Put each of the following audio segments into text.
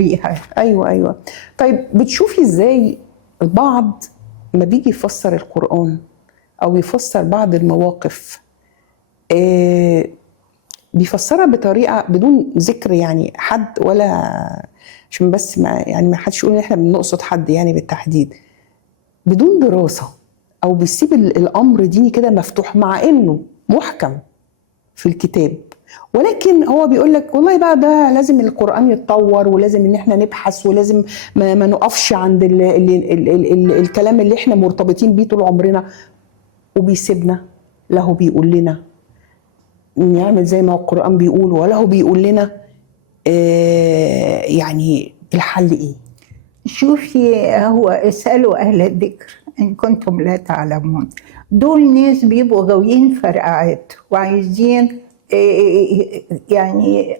بيها. ايوه. طيب بتشوفي ازاي البعض ما بيجي يفسر القرآن او يفسر بعض المواقف بيفسرها بطريقه بدون ذكر يعني حد، ولا عشان بس ما حدش يقول ان احنا بنقصد حد يعني بالتحديد، بدون دراسه، او بيسيب الامر ديني كده مفتوح مع انه محكم في الكتاب، ولكن هو بيقول لك والله بقى ده لازم القرآن يتطور، ولازم ان احنا نبحث، ولازم ما نقفش عند الكلام اللي احنا مرتبطين بيه طول عمرنا، وبيسيبنا لا هو بيقول لنا نعمل زي ما القرآن بيقول، ولا هو بيقول لنا يعني الحل ايه؟ شوفي، هو اسألوا أهل الذكر إن كنتم لا تعلمون. دول ناس بيبقوا غاويين فرقعات وعايزين يعني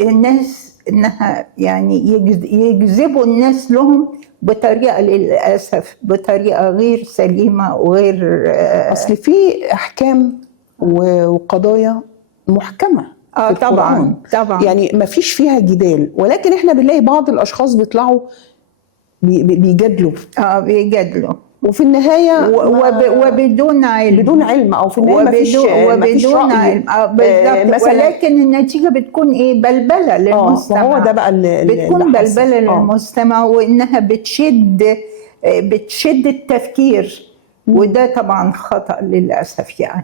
الناس إنها يعني يجذبوا الناس لهم بطريقة للأسف بطريقة غير سليمة وغير أصل في أحكام وقضايا محكمة في القرآن. طبعا يعني ما فيش فيها جدال، ولكن احنا بنلاقي بعض الأشخاص بيطلعوا بيجادلوا بيجادلوا وفي النهايه وبدون علم، او في النهايه مفيش رأي بالظبط، ولكن النتيجه بتكون ايه؟ بلبله للمجتمع. وهو ده بقى بتكون بلبله للمجتمع، وانها بتشد التفكير، وده طبعا خطأ للاسف يعني.